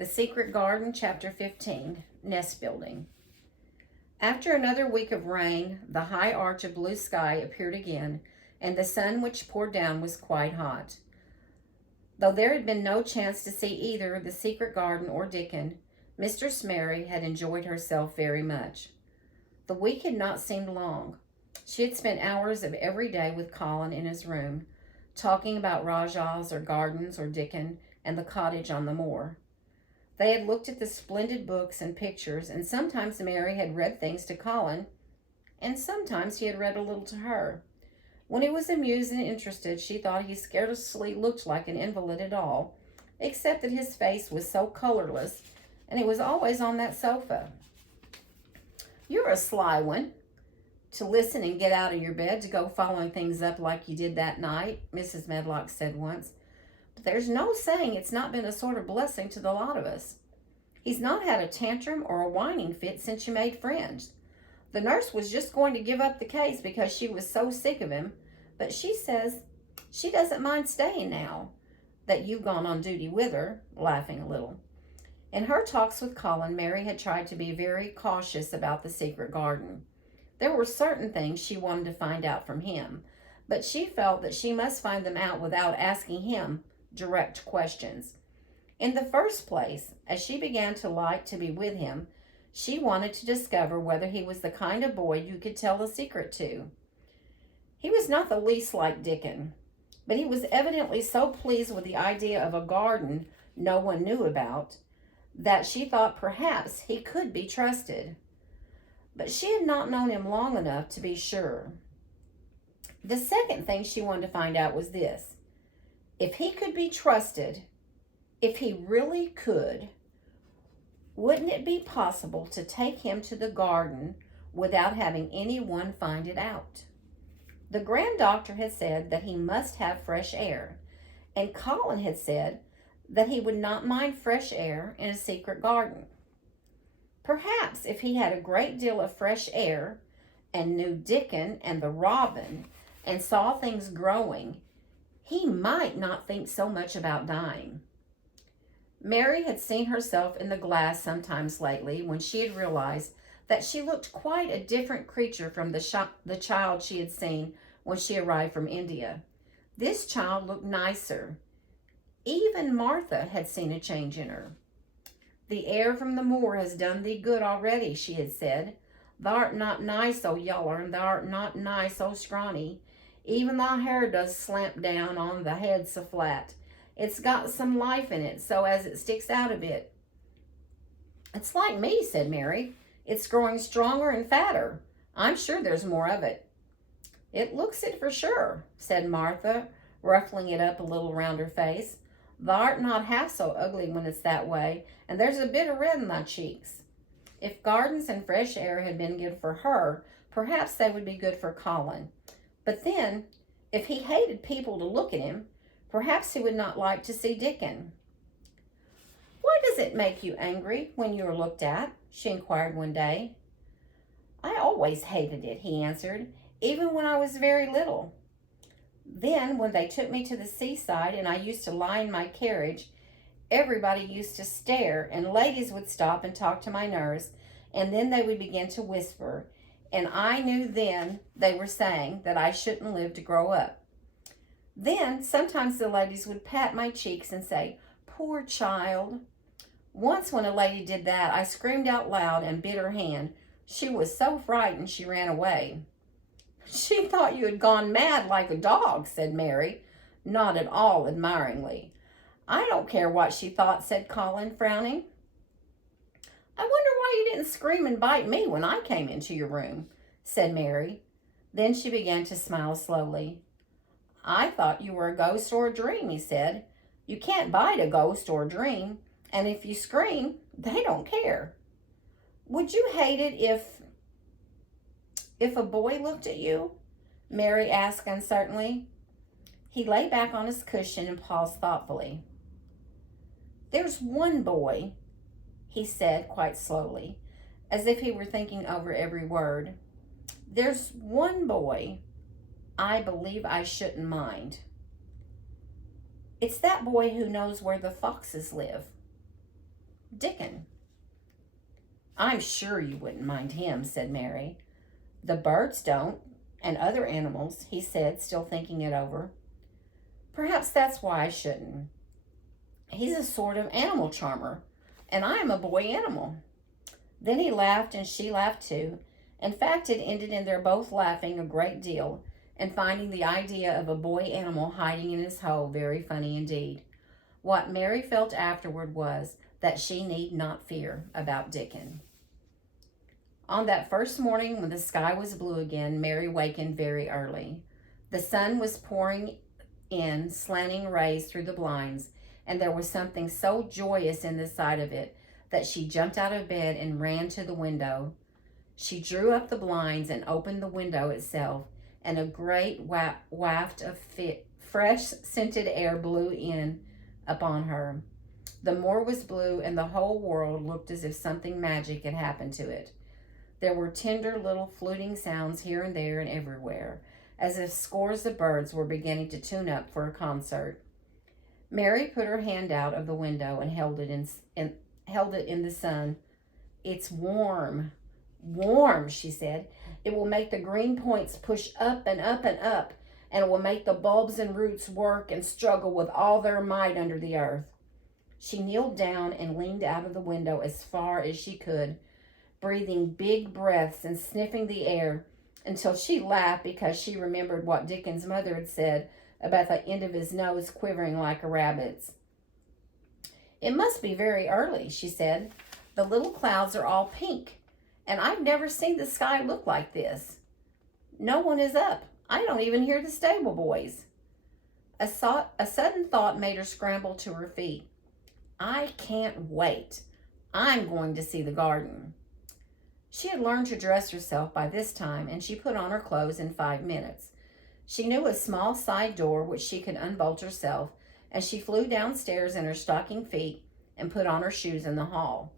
The Secret Garden, Chapter 15, Nest Building. After another week of rain, the high arch of blue sky appeared again, and the sun which poured down was quite hot. Though there had been no chance to see either the secret garden or Dickon, Mistress Mary had enjoyed herself very much. The week had not seemed long. She had spent hours of every day with Colin in his room, talking about Rajahs or gardens or Dickon and the cottage on the moor. They had looked at the splendid books and pictures, and sometimes Mary had read things to Colin, and sometimes he had read a little to her. When he was amused and interested, she thought he scarcely looked like an invalid at all, except that his face was so colorless, and he was always on that sofa. "You're a sly one, to listen and get out of your bed to go following things up like you did that night," Mrs. Medlock said once. "But there's no saying it's not been a sort of blessing to the lot of us. He's not had a tantrum or a whining fit since you made friends. The nurse was just going to give up the case because she was so sick of him, but she says she doesn't mind staying now that you've gone on duty with her," laughing a little. In her talks with Colin, Mary had tried to be very cautious about the secret garden. There were certain things she wanted to find out from him, but she felt that she must find them out without asking him direct questions. In the first place, as she began to like to be with him, she wanted to discover whether he was the kind of boy you could tell a secret to. He was not the least like Dickon, but he was evidently so pleased with the idea of a garden no one knew about that she thought perhaps he could be trusted. But she had not known him long enough to be sure. The second thing she wanted to find out was this: if he could be trusted, if he really could, wouldn't it be possible to take him to the garden without having anyone find it out? The grand doctor had said that he must have fresh air, and Colin had said that he would not mind fresh air in a secret garden. Perhaps if he had a great deal of fresh air and knew Dickon and the robin and saw things growing, he might not think so much about dying. Mary had seen herself in the glass sometimes lately when she had realized that she looked quite a different creature from the child she had seen when she arrived from India. This child looked nicer. Even Martha had seen a change in her. "The air from the moor has done thee good already," she had said. "Thou'rt not nice, O yaller, and thou'rt not nice, O scrawny. Even thy hair does slamp down on the head so flat. It's got some life in it, so as it sticks out a bit." "It's like me," said Mary. "It's growing stronger and fatter. I'm sure there's more of it." "It looks it for sure," said Martha, ruffling it up a little round her face. "Thou'rt not half so ugly when it's that way, and there's a bit of red in thy cheeks." If gardens and fresh air had been good for her, perhaps they would be good for Colin. But then, if he hated people to look at him, perhaps he would not like to see Dickon. "Why does it make you angry when you are looked at?" she inquired one day. "I always hated it," he answered, "even when I was very little. Then, when they took me to the seaside and I used to lie in my carriage, everybody used to stare, and ladies would stop and talk to my nurse, and then they would begin to whisper, and I knew then they were saying that I shouldn't live to grow up. Then, sometimes the ladies would pat my cheeks and say, 'Poor child.' Once when a lady did that, I screamed out loud and bit her hand. She was so frightened she ran away." "She thought you had gone mad like a dog," said Mary, not at all admiringly. "I don't care what she thought," said Colin, frowning. "I wonder why you didn't scream and bite me when I came into your room," said Mary. Then she began to smile slowly. "I thought you were a ghost or a dream," he said. "You can't bite a ghost or a dream, and if you scream, they don't care. Would you hate it if a boy looked at you?" Mary asked uncertainly. He lay back on his cushion and paused thoughtfully. "There's one boy," he said quite slowly, as if he were thinking over every word. "There's one boy I believe I shouldn't mind. It's that boy who knows where the foxes live." Dickon. I'm sure you wouldn't mind him, said Mary. The birds don't, and other animals, he said, still thinking it over. Perhaps that's why I shouldn't. He's a sort of animal charmer, and I am a boy animal. Then he laughed, and she laughed too. In fact, it ended in their both laughing a great deal and finding the idea of a boy animal hiding in his hole very funny indeed. What Mary felt afterward was that she need not fear about Dickon. On that first morning when the sky was blue again, Mary wakened very early. The sun was pouring in slanting rays through the blinds, and there was something so joyous in the sight of it that she jumped out of bed and ran to the window. She drew up the blinds and opened the window itself, and a great waft of fresh scented air blew in upon her. The moor was blue, and the whole world looked as if something magic had happened to it. There were tender little fluting sounds here and there and everywhere, as if scores of birds were beginning to tune up for a concert. Mary put her hand out of the window and held it in the sun. It's warm, warm, she said. It will make the green points push up and up and up, and it will make the bulbs and roots work and struggle with all their might under the earth. She kneeled down and leaned out of the window as far as she could, breathing big breaths and sniffing the air until she laughed because she remembered what Dickon's mother had said about the end of his nose quivering like a rabbit's. It must be very early, she said. The little clouds are all pink, and I've never seen the sky look like this. No one is up. I don't even hear the stable boys. A sudden thought made her scramble to her feet. I can't wait. I'm going to see the garden. She had learned to dress herself by this time, and she put on her clothes in 5 minutes. She knew a small side door which she could unbolt herself, and she flew downstairs in her stocking feet and put on her shoes in the hall.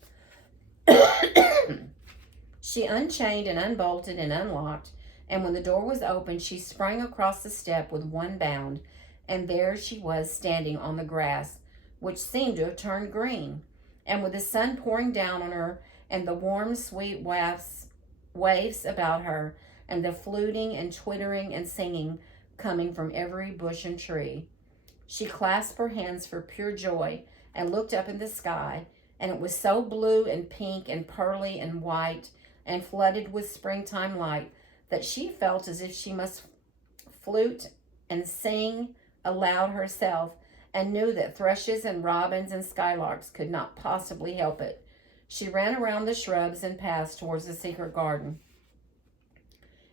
She unchained and unbolted and unlocked, and when the door was open, she sprang across the step with one bound, and there she was standing on the grass, which seemed to have turned green, and with the sun pouring down on her and the warm, sweet waves about her, and the fluting and twittering and singing coming from every bush and tree. She clasped her hands for pure joy and looked up in the sky, and it was so blue and pink and pearly and white and flooded with springtime light that she felt as if she must flute and sing aloud herself, and knew that thrushes and robins and skylarks could not possibly help it. She ran around the shrubs and paths towards the secret garden.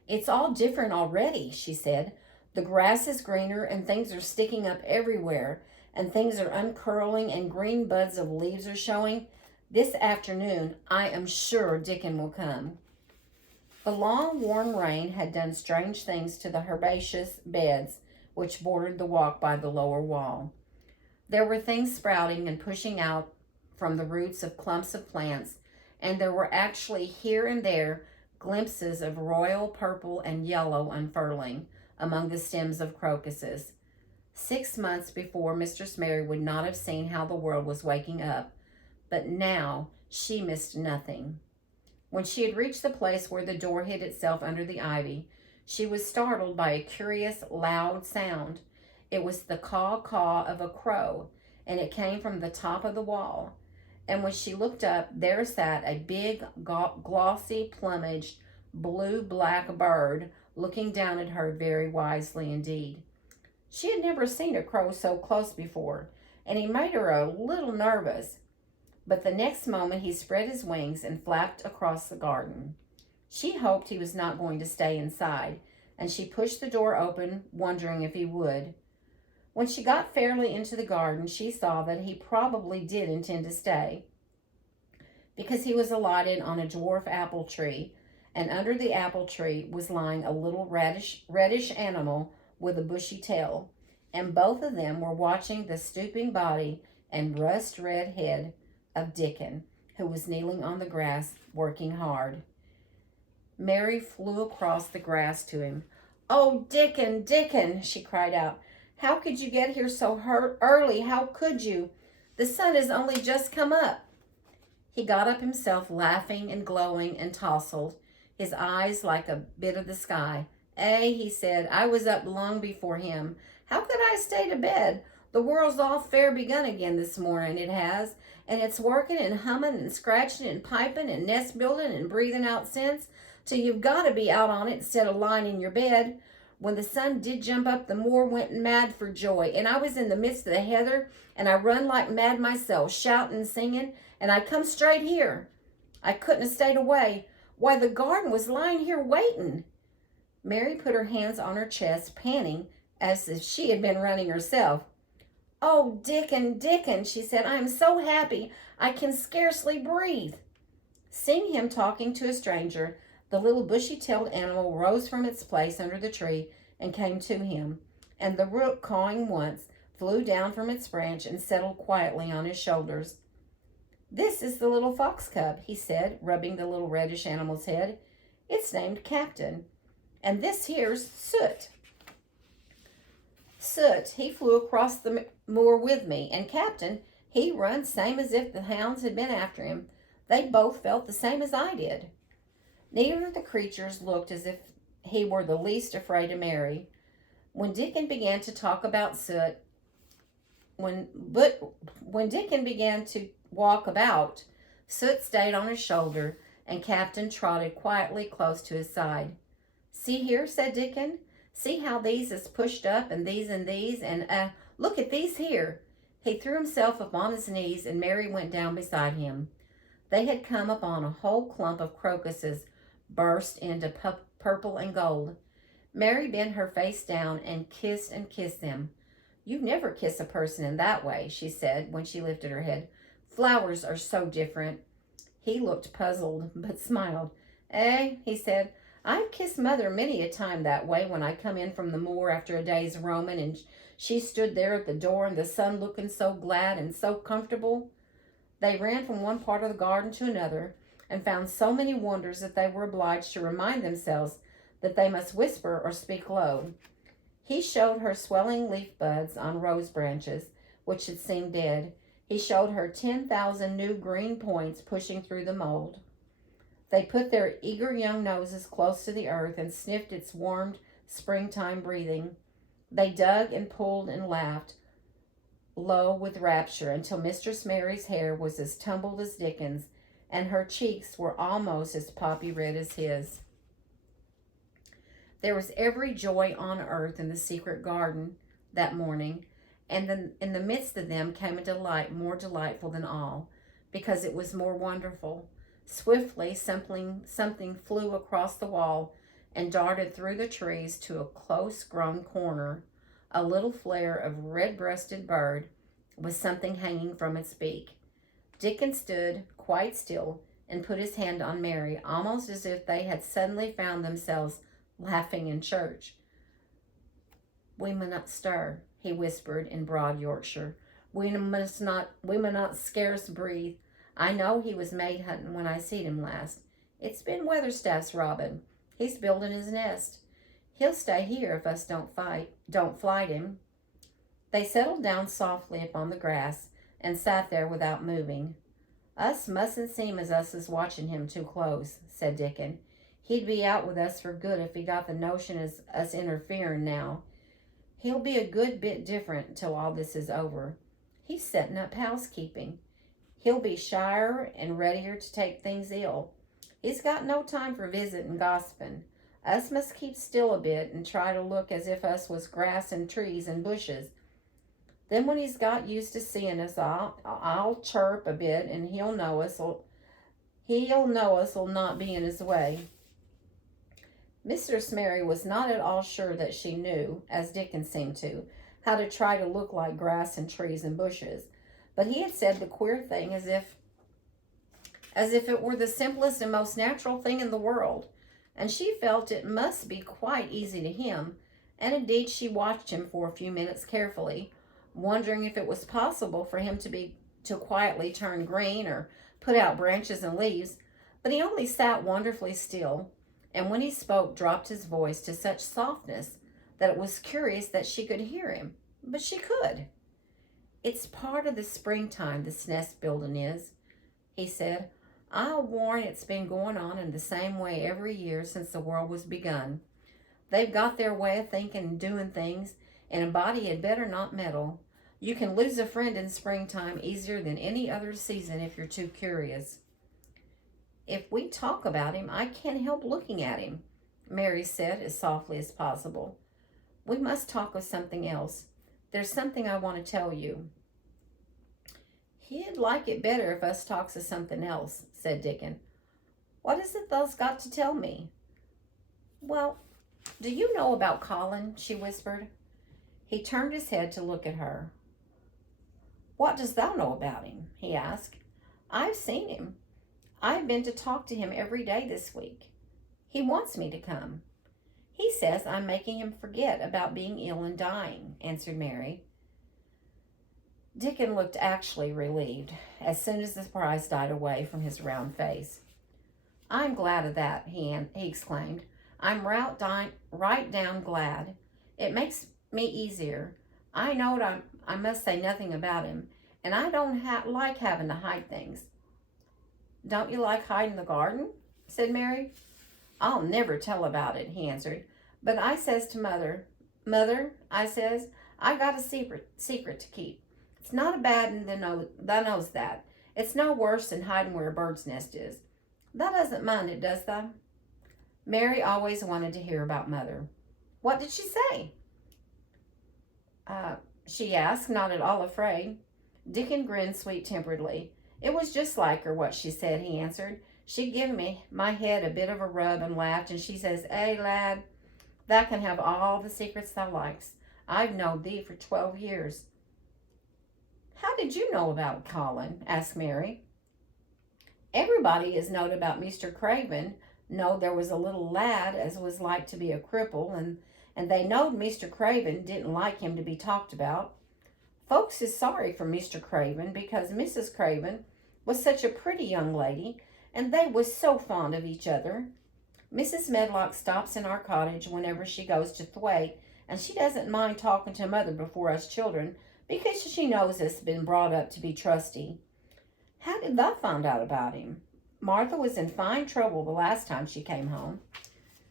It's all different already, she said. The grass is greener, and things are sticking up everywhere, and things are uncurling, and green buds of leaves are showing. This afternoon, I am sure Dickon will come. The long, warm rain had done strange things to the herbaceous beds which bordered the walk by the lower wall. There were things sprouting and pushing out from the roots of clumps of plants, and there were actually here and there glimpses of royal purple and yellow unfurling among the stems of crocuses. 6 months before, Mistress Mary would not have seen how the world was waking up, but now she missed nothing. When she had reached the place where the door hid itself under the ivy, she was startled by a curious, loud sound. It was the caw-caw of a crow, and it came from the top of the wall. And when she looked up, there sat a big, glossy, plumaged, blue-black bird looking down at her very wisely indeed. She had never seen a crow so close before, and he made her a little nervous. But the next moment he spread his wings and flapped across the garden. She hoped he was not going to stay inside, and she pushed the door open, wondering if he would. When she got fairly into the garden, she saw that he probably did intend to stay, because he was alighted on a dwarf apple tree, and under the apple tree was lying a little reddish animal with a bushy tail, and both of them were watching the stooping body and rust-red head of Dickon, who was kneeling on the grass, working hard. Mary flew across the grass to him. "Oh, Dickon, Dickon," she cried out. "How could you get here so early? How could you? The sun has only just come up." He got up himself, laughing and glowing and tousled, his eyes like a bit of the sky. He said, I was up long before him. How could I stay to bed? The world's all fair begun again this morning, it has, and it's working and humming and scratching and piping and nest building and breathing out sense till you've got to be out on it instead of lying in your bed. When the sun did jump up, the moor went mad for joy, and I was in the midst of the heather, and I run like mad myself, shouting and singing, and I come straight here. I couldn't have stayed away. Why, the garden was lying here waiting. Mary put her hands on her chest, panting as if she had been running herself. Oh, Dickon, she said, I am so happy I can scarcely breathe. Seeing him talking to a stranger, the little bushy-tailed animal rose from its place under the tree and came to him, and the rook, cawing once, flew down from its branch and settled quietly on his shoulders. This is the little fox cub, he said, rubbing the little reddish animal's head. It's named Captain. And this here's Soot. Soot, he flew across the moor with me, and Captain, he run same as if the hounds had been after him. They both felt the same as I did. Neither of the creatures looked as if he were the least afraid of Mary. When Dickon began to talk about Soot, when Dickon began to walk about, Soot stayed on his shoulder, and Captain trotted quietly close to his side. See here, said Dickon. See how these is pushed up, and these, and look at these here. He threw himself upon his knees, and Mary went down beside him. They had come upon a whole clump of crocuses, burst into purple and gold. Mary bent her face down and kissed them. You never kiss a person in that way, she said when she lifted her head. Flowers are so different. He looked puzzled, but smiled. He said, I've kissed Mother many a time that way when I come in from the moor after a day's roaming, and she stood there at the door and the sun looking so glad and so comfortable. They ran from one part of the garden to another and found so many wonders that they were obliged to remind themselves that they must whisper or speak low. He showed her swelling leaf buds on rose branches, which had seemed dead. He showed her 10,000 new green points pushing through the mold. They put their eager young noses close to the earth and sniffed its warmed springtime breathing. They dug and pulled and laughed low with rapture until Mistress Mary's hair was as tumbled as Dickon's, and her cheeks were almost as poppy red as his. There was every joy on earth in the secret garden that morning, and then in the midst of them came a delight more delightful than all, because it was more wonderful. Swiftly, something flew across the wall and darted through the trees to a close-grown corner. A little flare of red-breasted bird with something hanging from its beak. Dickon stood quite still and put his hand on Mary, almost as if they had suddenly found themselves laughing in church. We may not stir, he whispered in broad Yorkshire. We must not scarce breathe. I know he was maid hunting when I seed him last. It's been Weatherstaff's robin. He's building his nest. He'll stay here if us don't flight him. They settled down softly upon the grass and sat there without moving. Us mustn't seem as us is watching him too close, said Dickon. He'd be out with us for good if he got the notion as us interfering now. He'll be a good bit different till all this is over. He's setting up housekeeping. He'll be shyer and readier to take things ill. He's got no time for visiting and gossiping. Us must keep still a bit and try to look as if us was grass and trees and bushes. Then when he's got used to seeing us, I'll chirp a bit, and he'll know us'll not be in his way. Mistress Mary was not at all sure that she knew, as Dickon seemed to, how to try to look like grass and trees and bushes. But he had said the queer thing as if it were the simplest and most natural thing in the world, and she felt it must be quite easy to him, and indeed she watched him for a few minutes carefully, wondering if it was possible for him to quietly turn green or put out branches and leaves, but he only sat wonderfully still, and when he spoke dropped his voice to such softness that it was curious that she could hear him, but she could. It's part of the springtime, this nest building is. he said. I'll warrant it's been going on in the same way every year since the world was begun. They've got their way of thinking and doing things, and a body had better not meddle. You can lose a friend in springtime easier than any other season if you're too curious. If we talk about him, I can't help looking at him, Mary said as softly as possible. We must talk of something else. There's something I want to tell you. He'd like it better if us talks of something else, said Dickon. What is it thou's got to tell me? Well, do you know about Colin? She whispered. He turned his head to look at her. What dost thou know about him? He asked. I've seen him. I've been to talk to him every day this week. He wants me to come. He says I'm making him forget about being ill and dying, answered Mary. Dickon looked actually relieved as soon as the surprise died away from his round face. I'm glad of that, he exclaimed. I'm right down glad. It makes me easier. I know I must say nothing about him, and I don't like having to hide things. Don't you like hiding the garden? Said Mary. I'll never tell about it, he answered. But I says to Mother, I says, I got a secret to keep. It's not a bad one, thou knows that. It's no worse than hiding where a bird's nest is. Thou doesn't mind it, does thou? Mary always wanted to hear about Mother. What did she say? She asked, not at all afraid. Dickon grinned sweet-temperedly. It was just like her, what she said, he answered. She give me my head a bit of a rub and laughed, and she says, lad, thou can have all the secrets thou likes. I've known thee for 12 years. How did you know about Colin? Asked Mary. Everybody has knowed about Mr. Craven. Knowed there was a little lad as was like to be a cripple, and they knowed Mr. Craven didn't like him to be talked about. Folks is sorry for Mr. Craven because Mrs. Craven was such a pretty young lady, and they was so fond of each other. Mrs. Medlock stops in our cottage whenever she goes to Thwaite, and she doesn't mind talking to Mother before us children because she knows us been brought up to be trusty. How did thou find out about him? Martha was in fine trouble the last time she came home.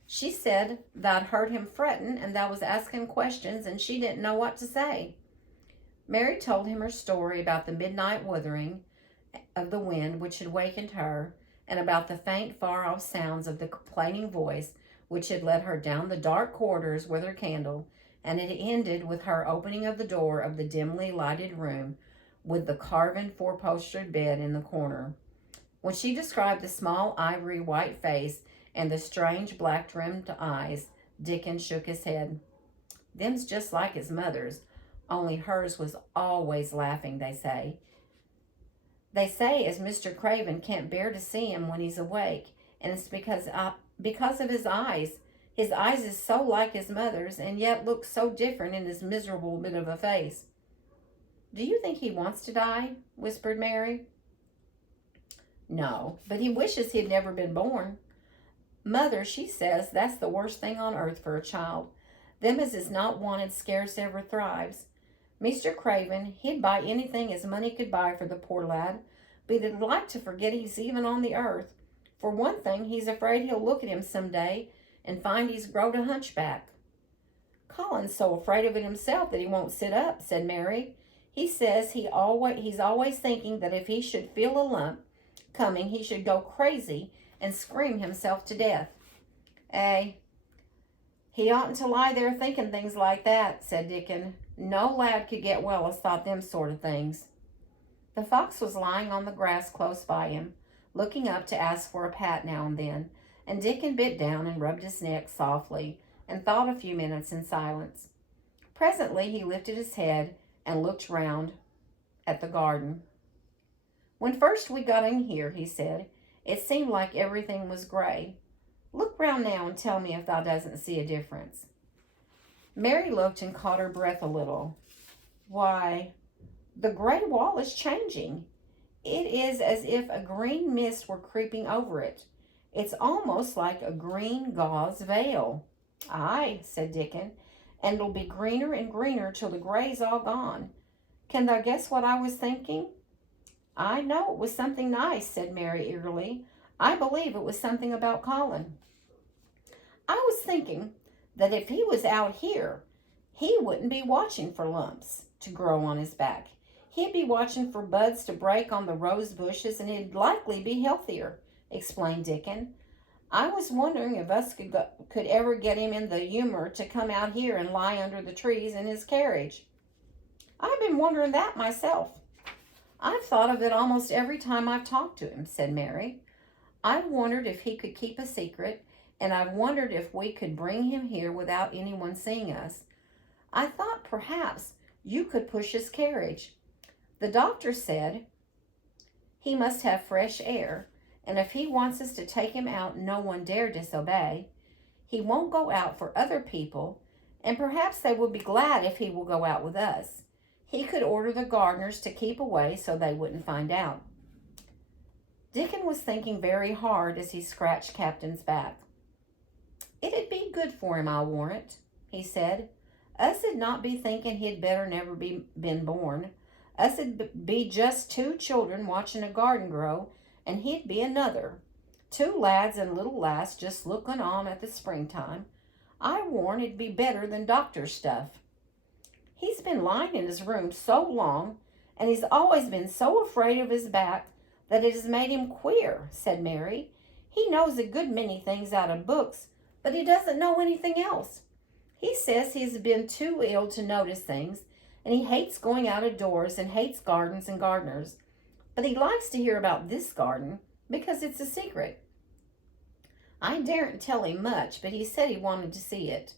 She said thou'd heard him fretting, and thou was asking questions, and she didn't know what to say. Mary told him her story about the midnight wuthering of the wind which had wakened her, and about the faint, far-off sounds of the complaining voice which had led her down the dark corridors with her candle, and it ended with her opening of the door of the dimly lighted room with the carven four-postered bed in the corner. When she described the small ivory white face and the strange black-rimmed eyes, Dickon shook his head. Them's just like his mother's, only hers was always laughing, they say. They say as Mr. Craven can't bear to see him when he's awake, and it's because of his eyes. His eyes is so like his mother's, and yet look so different in his miserable bit of a face. Do you think he wants to die? Whispered Mary. No, but he wishes he'd never been born. Mother, she says that's the worst thing on earth for a child. Them as is not wanted scarce ever thrives. Mr. Craven, he'd buy anything his money could buy for the poor lad, but he'd like to forget he's even on the earth. For one thing, he's afraid he'll look at him some day and find he's growed a hunchback. Colin's so afraid of it himself that he won't sit up, said Mary. He says he's always thinking that if he should feel a lump coming, he should go crazy and scream himself to death. He oughtn't to lie there thinking things like that, said Dickon. No lad could get well as thought them sort of things. The fox was lying on the grass close by him, looking up to ask for a pat now and then, and Dickon bit down and rubbed his neck softly and thought a few minutes in silence. Presently he lifted his head and looked round at the garden. When first we got in here, he said, it seemed like everything was gray. Look round now and tell me if thou doesn't see a difference. Mary looked and caught her breath a little. Why, the gray wall is changing. It is as if a green mist were creeping over it. It's almost like a green gauze veil. Aye, said Dickon, and it'll be greener and greener till the gray's all gone. Can thou guess what I was thinking? I know it was something nice, said Mary eagerly. I believe it was something about Colin. I was thinking that if he was out here, he wouldn't be watching for lumps to grow on his back. He'd be watching for buds to break on the rose bushes, and he'd likely be healthier, explained Dickon. I was wondering if us could ever get him in the humor to come out here and lie under the trees in his carriage. I've been wondering that myself. I've thought of it almost every time I've talked to him, said Mary. I've wondered if he could keep a secret, and I've wondered if we could bring him here without anyone seeing us. I thought perhaps you could push his carriage. The doctor said he must have fresh air, and if he wants us to take him out, no one dare disobey. He won't go out for other people, and perhaps they will be glad if he will go out with us. He could order the gardeners to keep away so they wouldn't find out. Dickon was thinking very hard as he scratched Captain's back. It'd be good for him, I'll warrant, he said. Us'd not be thinking he'd better never been born. Us'd be just two children watching a garden grow, and he'd be another. Two lads and little lass just looking on at the springtime. I warrant it'd be better than doctor's stuff. He's been lying in his room so long, and he's always been so afraid of his back that it has made him queer, said Mary. He knows a good many things out of books, but he doesn't know anything else. He says he has been too ill to notice things, and he hates going out of doors and hates gardens and gardeners. But he likes to hear about this garden because it's a secret. I daren't tell him much, but he said he wanted to see it.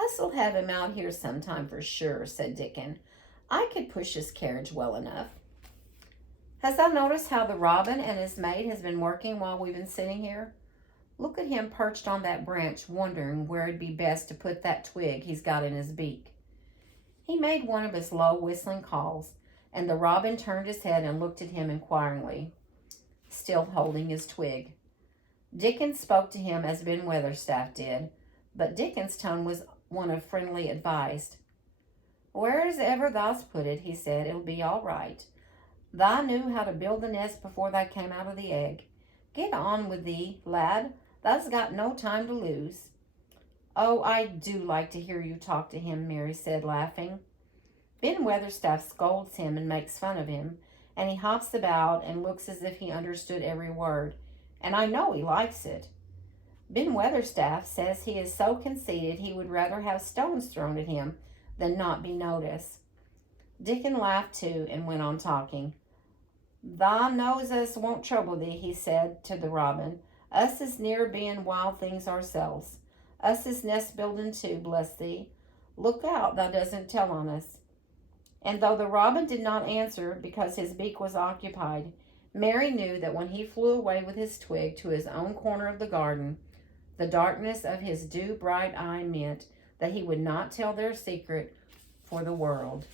Us'll have him out here sometime for sure, said Dickon. I could push his carriage well enough. Has thou noticed how the robin and his mate has been working while we've been sitting here? Look at him perched on that branch, wondering where it'd be best to put that twig he's got in his beak. He made one of his low whistling calls, and the robin turned his head and looked at him inquiringly, still holding his twig. Dickon spoke to him as Ben Weatherstaff did, but Dickon's tone was one of friendly advice. Where's ever thou's put it, he said, it'll be all right. Thou knew how to build the nest before thou came out of the egg. Get on with thee, lad. Thou's got no time to lose. Oh, I do like to hear you talk to him, Mary said, laughing. Ben Weatherstaff scolds him and makes fun of him, and he hops about and looks as if he understood every word, and I know he likes it. Ben Weatherstaff says he is so conceited he would rather have stones thrown at him than not be noticed. Dickon laughed too and went on talking. Thou knows us won't trouble thee, he said to the robin. Us is near being wild things ourselves. Us is nest building too, bless thee. Look out thou doesn't tell on us. And though the robin did not answer because his beak was occupied, Mary knew that when he flew away with his twig to his own corner of the garden, the darkness of his dew-bright eye meant that he would not tell their secret for the world.